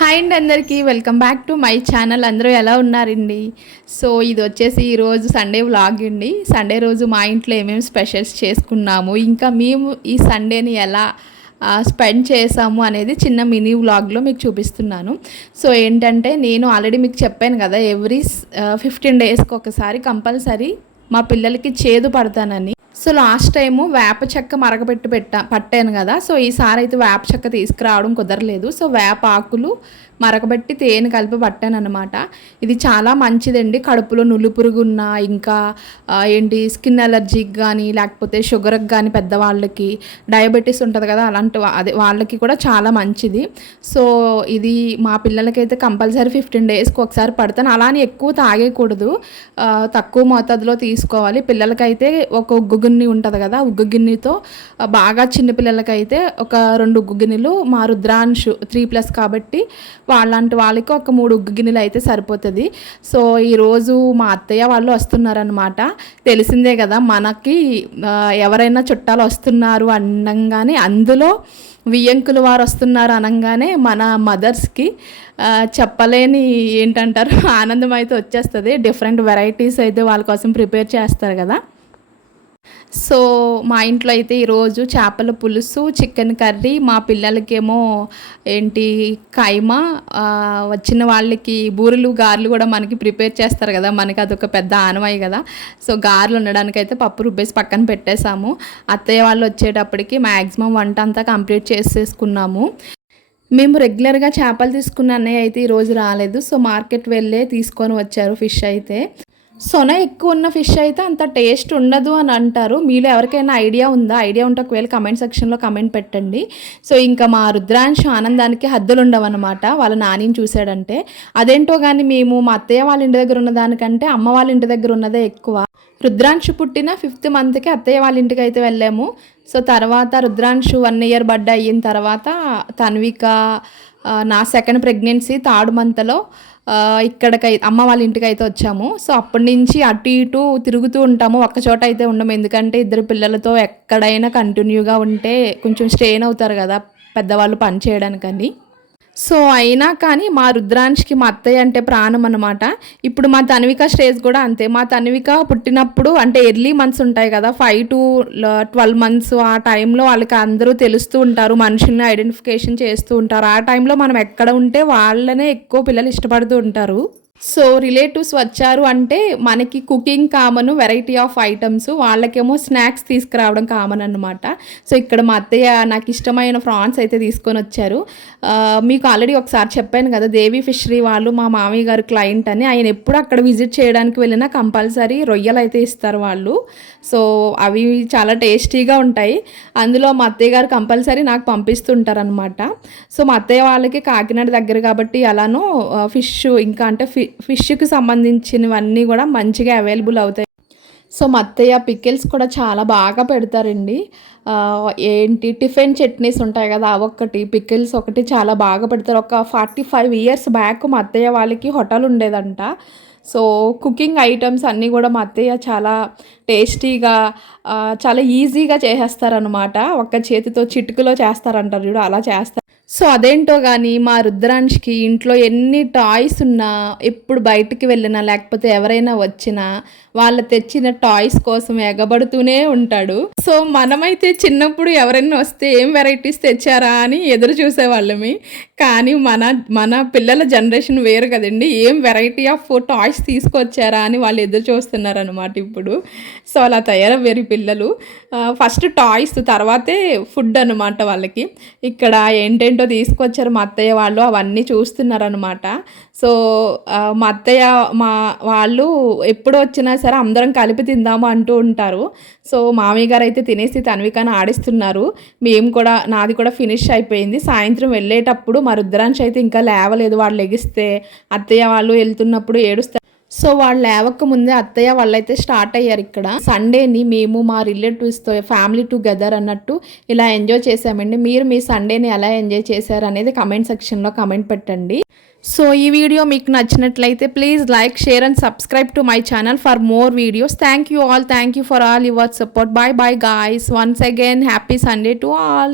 Hi అండి, అందరికీ welcome back to my channel. అందరూ ఎలా ఉన్నారండి? సో ఇది వచ్చేసి ఈరోజు సండే వ్లాగ్ అండి. సండే రోజు మా ఇంట్లో ఏమేమి స్పెషల్స్ చేసుకున్నాము, ఇంకా మేము ఈ సండేని ఎలా స్పెండ్ చేసాము అనేది చిన్న మినీ వ్లాగ్లో మీకు చూపిస్తున్నాను. సో ఏంటంటే, నేను ఆల్రెడీ మీకు చెప్పాను కదా, ఎవ్రీ 15 డేస్కి ఒకసారి కంపల్సరీ మా పిల్లలకి చేదు పడతానని. సో లాస్ట్ టైము వేప చెక్క మరగపెట్టి పట్టాను కదా. సో ఈసారి అయితే వేప చెక్క తీసుకురావడం కుదరలేదు. సో వేప ఆకులు మరగబెట్టి తేనె కలిపి పట్టాను అనమాట. ఇది చాలా మంచిదండి, కడుపులో నులుపురుగు ఉన్న, ఇంకా స్కిన్ అలర్జీకి కానీ, లేకపోతే షుగర్కి కానీ, పెద్దవాళ్ళకి డయాబెటీస్ ఉంటుంది కదా, అలాంటి అదే వాళ్ళకి కూడా చాలా మంచిది. సో ఇది మా పిల్లలకైతే కంపల్సరీ 15 డేస్కి ఒకసారి పడతాను. అలానే ఎక్కువ తాగేయకూడదు, తక్కువ మోతాదులో తీసుకోవాలి. పిల్లలకైతే ఒక ఉగ్గు గిన్నె ఉంటుంది కదా, ఉగ్గు గిన్నెతో బాగా చిన్నపిల్లలకైతే ఒక 2 ఉగ్గు గిన్నెలు, మా రుద్రాంశు 3+ కాబట్టి వాళ్ళంటి వాళ్ళకి ఒక 3 ఉగ్గు గిన్నెలు అయితే సరిపోతుంది. సో ఈరోజు మా అత్తయ్య వాళ్ళు వస్తున్నారనమాట. తెలిసిందే కదా మనకి, ఎవరైనా చుట్టాలు వస్తున్నారు అనగానే, అందులో వియ్యంకులు వారు వస్తున్నారు అనగానే మన మదర్స్కి చెప్పలేని ఏంటంటారు ఆనందం అయితే వచ్చేస్తుంది. డిఫరెంట్ వెరైటీస్ అయితే వాళ్ళ కోసం ప్రిపేర్ చేస్తారు కదా. సో మా ఇంట్లో అయితే ఈరోజు చేపల పులుసు, చికెన్ కర్రీ, మా పిల్లలకేమో కైమా, వచ్చిన వాళ్ళకి బూరెలు, గారెలు కూడా మనకి ప్రిపేర్ చేస్తారు కదా, మనకి అదొక పెద్ద ఆనవాయి కదా. సో గారెలు ఉండడానికి అయితే పప్పు రుబ్బేసి పక్కన పెట్టేశాము. అత్తయ్య వాళ్ళు వచ్చేటప్పటికి మ్యాక్సిమం వంట అంతా కంప్లీట్ చేసేసుకున్నాము. మేము రెగ్యులర్గా చేపలు తీసుకున్న అన్నయ్య అయితే ఈరోజు రాలేదు. సో మార్కెట్ వెళ్ళే తీసుకొని వచ్చారు ఫిష్ అయితే. సొన ఎక్కువ ఉన్న ఫిష్ అయితే అంత టేస్ట్ ఉండదు అని అంటారు. మీలో ఎవరికైనా ఐడియా ఉందా? ఐడియా ఉంటే ఒకవేళ కమెంట్ సెక్షన్లో కమెంట్ పెట్టండి. సో ఇంకా మా రుద్రాంశ ఆనందానికి హద్దులు ఉండవన్నమాట, వాళ్ళ నానిని చూశాడంటే. అదేంటో కానీ మేము మా అత్తయ్య వాళ్ళ ఇంటి దగ్గర ఉన్న దానికంటే అమ్మ వాళ్ళ ఇంటి దగ్గర ఉన్నదే ఎక్కువ. రుద్రాంశు పుట్టిన 5th మంత్కి అత్తయ్య వాళ్ళ ఇంటికి అయితే వెళ్ళాము. సో తర్వాత రుద్రాంశు 1 year బర్త్డే అయిన తర్వాత తన్విక, నా 2nd ప్రెగ్నెన్సీ 3rd మంత్లో ఇక్కడికై అమ్మ వాళ్ళ ఇంటికి అయితే వచ్చాము. సో అప్పటి నుంచి అటు ఇటు తిరుగుతూ ఉంటాము, ఒక్కచోట అయితే ఉండము. ఎందుకంటే 2 పిల్లలతో ఎక్కడైనా కంటిన్యూగా ఉంటే కొంచెం స్ట్రెయిన్ అవుతారు కదా పెద్దవాళ్ళు పని చేయడానికని. సో అయినా కానీ మా రుద్రాంశ్కి మా అత్తయ్య అంటే ప్రాణం అనమాట. ఇప్పుడు మా తన్విక స్టేజ్ కూడా అంతే. మా తన్విక పుట్టినప్పుడు అంటే ఎర్లీ మంత్స్ ఉంటాయి కదా, 5 to 12 months, ఆ టైంలో వాళ్ళకి అందరూ తెలుస్తూ ఉంటారు, మనుషుల్ని ఐడెంటిఫికేషన్ చేస్తూ ఉంటారు. ఆ టైంలో మనం ఎక్కడ ఉంటే వాళ్ళనే ఎక్కువ పిల్లలు ఇష్టపడుతూ ఉంటారు. సో రిలేటివ్స్ వచ్చారు అంటే మనకి cooking common, variety of items, వాళ్ళకేమో స్నాక్స్ తీసుకురావడం కామన్ అనమాట. సో ఇక్కడ మా అత్తయ్య నాకు ఇష్టమైన ఫ్రాన్స్ అయితే తీసుకొని వచ్చారు. మీకు ఆల్రెడీ ఒకసారి చెప్పాను కదా, దేవి ఫిషరీ వాళ్ళు మా మామయ్య గారు క్లయింట్ అని. ఆయన ఎప్పుడు అక్కడ విజిట్ చేయడానికి వెళ్ళినా కంపల్సరీ రొయ్యలు అయితే ఇస్తారు వాళ్ళు. సో అవి చాలా టేస్టీగా ఉంటాయి. అందులో మా అత్తయ్య గారు కంపల్సరీ నాకు పంపిస్తుంటారు అనమాట. సో మా అత్తయ్య వాళ్ళకి కాకినాడ దగ్గర కాబట్టి అలానో ఫిష్, ఇంకా అంటే ఫిష్కి సంబంధించినవన్నీ కూడా మంచిగా అవైలబుల్ అవుతాయి. సో మా అత్తయ్య పికిల్స్ కూడా చాలా బాగా పెడతారండి. టిఫిన్ చట్నీస్ ఉంటాయి కదా, అవొక్కటి, పికిల్స్ ఒకటి చాలా బాగా పెడతారు. ఒక 45 years బ్యాక్ మా అత్తయ్య వాళ్ళకి హోటల్ ఉండేదంట. సో కుకింగ్ ఐటమ్స్ అన్నీ కూడా మా అత్తయ్య చాలా టేస్టీగా, చాలా ఈజీగా చేసేస్తారనమాట. ఒక్క చేతితో చిటికలో చేస్తారంటారు చూడు, అలా చేస్తారు. సో అదేంటో కానీ మా రుద్రాంశ్కి ఇంట్లో ఎన్ని టాయ్స్ ఉన్నా, ఎప్పుడు బయటికి వెళ్ళినా లేకపోతే ఎవరైనా వచ్చినా వాళ్ళు తెచ్చిన టాయ్స్ కోసం ఎగబడుతూనే ఉంటాడు. సో మనమైతే చిన్నప్పుడు ఎవరైనా వస్తే ఏం వెరైటీస్ తెచ్చారా అని ఎదురు చూసేవాళ్ళమి. కానీ మన పిల్లల జనరేషన్ వేరు కదండి, ఏం వెరైటీ ఆఫ్ టాయ్స్ తీసుకొచ్చారా అని వాళ్ళు ఎదురు చూస్తున్నారు అనమాట ఇప్పుడు. సో అలా తయారయ్యారు పిల్లలు. ఫస్ట్ టాయ్స్, తర్వాతే ఫుడ్ అనమాట వాళ్ళకి. ఇక్కడ ఏంటంటే తీసుకొచ్చారు మా అత్తయ్య వాళ్ళు, అవన్నీ చూస్తున్నారనమాట. సో మా అత్తయ్య వాళ్ళు ఎప్పుడు వచ్చినా సరే అందరం కలిపి తిందాము అంటూ ఉంటారు. సో మామయ్య గారు అయితే తినేసి తన్వికను ఆడిస్తున్నారు. మేము కూడా, నాది కూడా ఫినిష్ అయిపోయింది. సాయంత్రం వెళ్ళేటప్పుడు మా రుద్రాంశ అయితే ఇంకా లేవలేదు. వాళ్ళు లెగిస్తే అత్తయ్య వాళ్ళు వెళ్తున్నప్పుడు ఏడుస్తారు. సో వాళ్ళు లేవక ముందే అత్తయ్య వాళ్ళైతే స్టార్ట్ అయ్యారు. ఇక్కడ సండేని మేము మా రిలేటివ్స్తో ఫ్యామిలీ టుగెదర్ అన్నట్టు ఇలా ఎంజాయ్ చేసామండి. మీరు మీ సండేని ఎలా ఎంజాయ్ చేశారు అనేది కమెంట్ సెక్షన్లో కమెంట్ పెట్టండి. సో ఈ వీడియో మీకు నచ్చినట్లయితే please like, share and subscribe to my channel for more videos. Thank you all, thank you for all your support. Bye bye guys, once again happy Sunday to all.